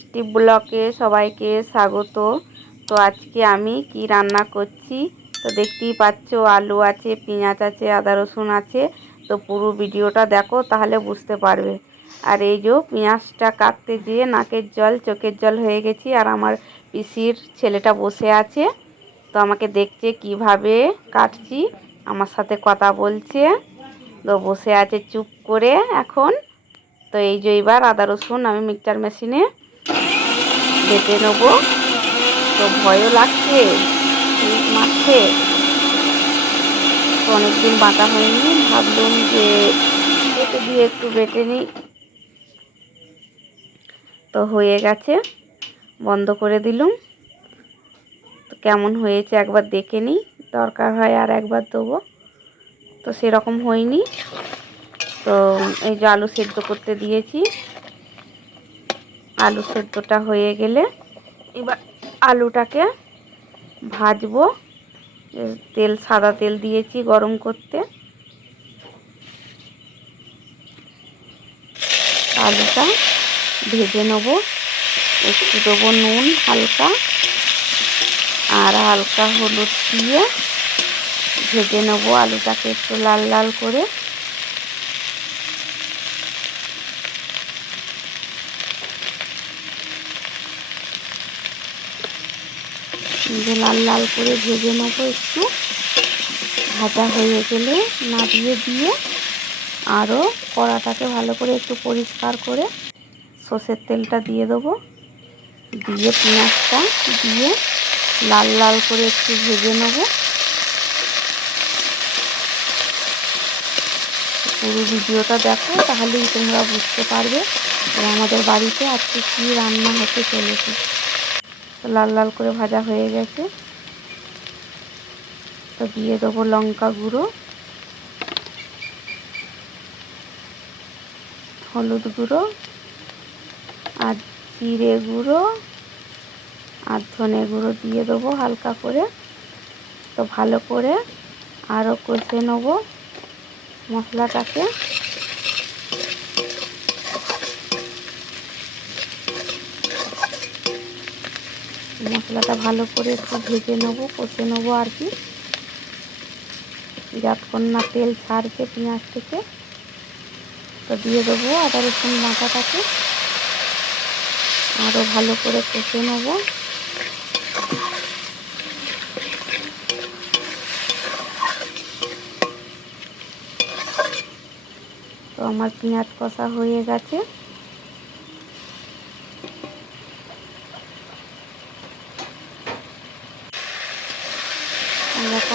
Steve ব্লকে সবাইকে স্বাগত। তো আজকে আমি কি রান্না করছি তো দেখতেই পাচ্ছ, আলু আছে, পেঁয়াজ আছে, আদা রসুন আছে। তো পুরো ভিডিওটা দেখো, তাহলে বুঝতে পারবে। আর এই যে পেঁয়াজটা কাটতে গিয়ে নাকের জল চোখের জল হয়ে গেছি। আর আমার পিসির ছেলেটা বসে আছে, তো আমাকে দেখছে কিভাবে কাটছি, আমার সাথে কথা বলছে। তো বসে আছে চুপ করে এখন। তো এই যে এবার আদা রসুন আমি মিক্সচার মেশিনে বেটে নেব। তো ভয়ও লাগছে মারছে, তো অনেকদিন বাটা হয়নি, ভাবলুম যে এতে দিয়ে একটু বেটে নিই। তো হয়ে গেছে, বন্ধ করে দিলুম। তো কেমন হয়েছে একবার দেখে নিই, দরকার হয় আর একবার দেবো। তো সেরকম হয়নি। তো এই যে আলু সেদ্ধ করতে দিয়েছি। আলু সেদ্ধটা হয়ে গেলে এবার আলুটাকে ভাজবো। তেল, সাদা তেল দিয়েছি গরম করতে। আলুটা ভেজে নেব, একটু দেবো নুন হালকা, আর হালকা হলুদ দিয়ে ভেজে নেব আলুটাকে একটু লাল লাল করে। লাল লাল করে ভেজে নেবো। একটু ভাজা হয়ে গেলে নামিয়ে দিয়ে আরও কড়াটাকে ভালো করে একটু পরিষ্কার করে সর্ষের তেলটা দিয়ে দেবো। দিয়ে পেঁয়াজটা দিয়ে লাল লাল করে একটু ভেজে নেব। পুরো ভিডিওটা দেখো, তাহলেই তোমরা বুঝতে পারবে যে আমাদের বাড়িতে আজকে কী রান্না হতে চলেছে। তো লাল লাল করে ভাজা হয়ে গেছে। তো দিয়ে দেবো লঙ্কা গুঁড়ো, হলুদ গুঁড়ো, আর জিরে গুঁড়ো, আর ধনে গুঁড়ো দিয়ে দেবো হালকা করে। তো ভালো করে আরও কষে নেব মশলাটাকে। মশলাটা ভালো করে একটু ভেজে নেব, কষে নেবো আর কি, যতক্ষণ না তেল ছাড়ছে পেঁয়াজ থেকে। তো দিয়ে দেবো আদা রসুন বাটাটাকে, আরও ভালো করে কষে নেব। তো আমার পেঁয়াজ কষা হয়ে গেছে।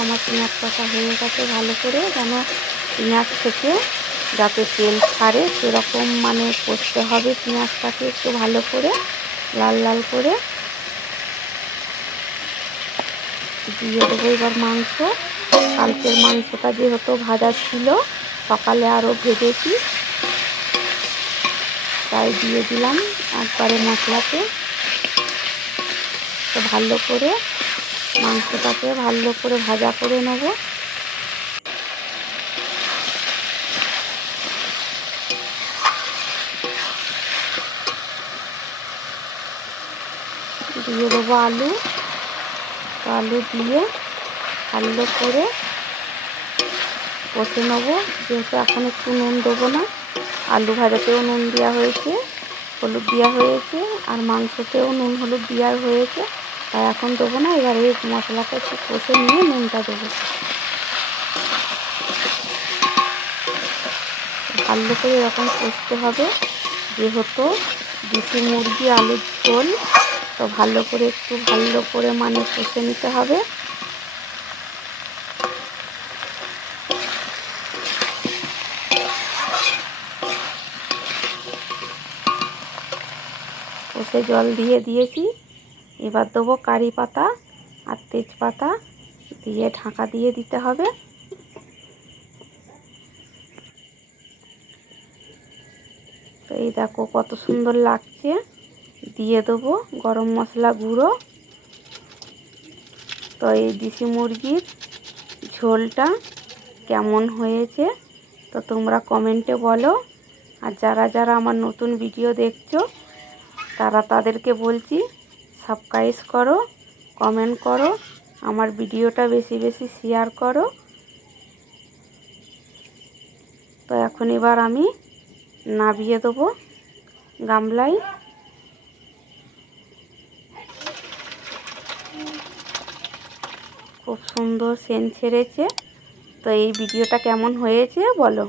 আমার পেঁয়াজ কষা হয়ে গেছে ভালো করে, যেন পেঁয়াজ থেকে যাতে তেল ছাড়ে সেরকম মানে কষতে হবে পেঁয়াজটাকে একটু ভালো করে লাল লাল করে। দিয়ে দেবো এবার মাংস। কালকের মাংসটা যেহেতু ভাজা ছিল, সকালে আরও ভেজেছি, তাই দিয়ে দিলাম একবারে মশলাতে। তো ভালো করে মাংসটাকে ভালো করে ভাজা করে নেব। দিয়ে দেবো আলু। আলু দিয়ে ভালো করে কষে নেবো। যেহেতু এখন একটু নুন দেবো না, আলু ভাজাতেও নুন দেওয়া হয়েছে, হলুদ দেওয়া হয়েছে, আর মাংসতেও নুন হলুদ দেওয়া হয়েছে, তাই এখন দেবো না। এবার এই মশলাটা একটু কষে নিয়ে নুনটা দেবো। ভালো করে এরকম কষতে হবে, যেহেতু দেশি মুরগি আলুর ঝোল। তো ভালো করে একটু ভালো করে মানে কষে নিতে হবে। কষে জল দিয়ে দিয়েছি। এবার দেবো কারি পাতা আর তেজপাতা, দিয়ে ঢাকা দিয়ে দিতে হবে। তো এই দেখো কত সুন্দর লাগছে। দিয়ে দেবো গরম মশলা গুঁড়ো। তো এই দেশি মুরগির ঝোলটা কেমন হয়েছে তো তোমরা কমেন্টে বলো। আর যারা যারা আমার নতুন ভিডিও দেখছো, তাদেরকে বলছি সাবস্ক্রাইব করো, কমেন্ট করো, আমার ভিডিওটা বেশি বেশি শেয়ার করো। তো এখন এবার আমি নামিয়ে দেবো গামলায়। খুব সুন্দর সেন্ট ছেড়েছে। তো এই ভিডিওটা কেমন হয়েছে বলো।